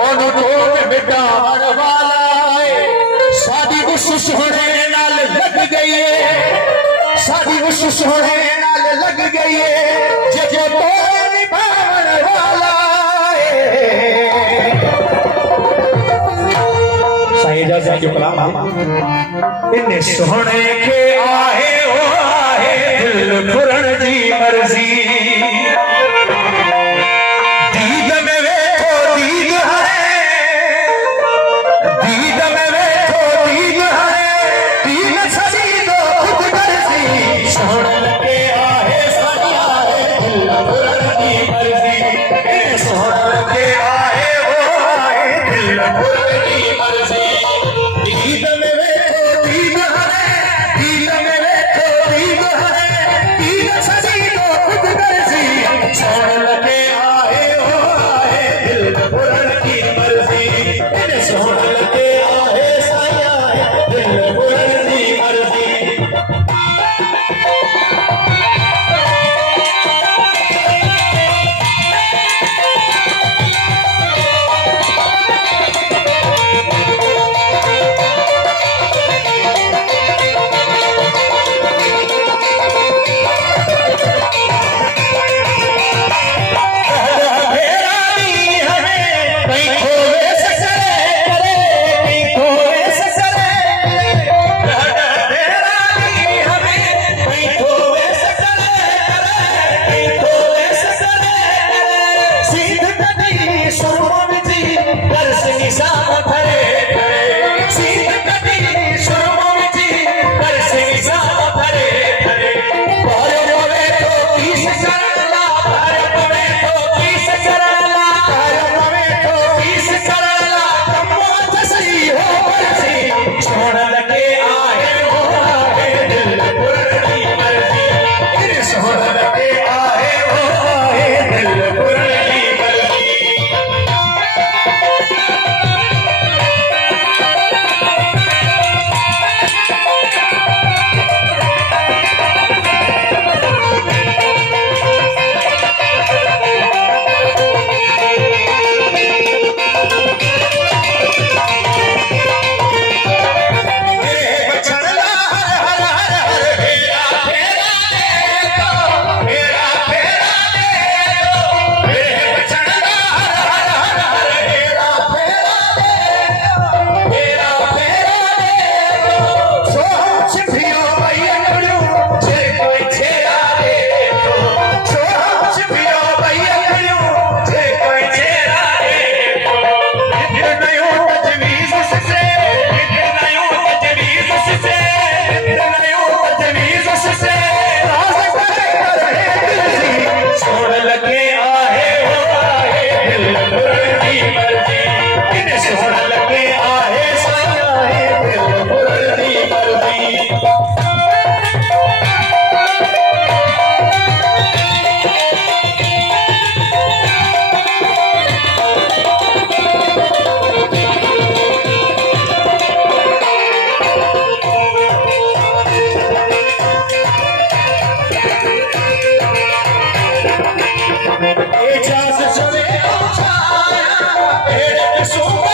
ਉਹਨੂੰ ਢੋਲ ਮਿਟਾਉਣ ਵਾਲਾ ਏ ਸਾਡੀ ਉਸ ਸੋਹਣੇ ਨਾਲ ਲੱਗ ਗਈ ਏ ਸਾਡੀ ਉਸ ਸੋਹਣੇ ਨਾਲ ਲੱਗ गई जे तोड़ निभावन वाला साईं जैसा जो कलाम इन्ने सोहने के आहे ओ आहे दिल फुरण जी मर्जी दीद में वेठो दीद है दीद में वेठो दीद है दीद छड़ी दो खुद मर्जी सोहने so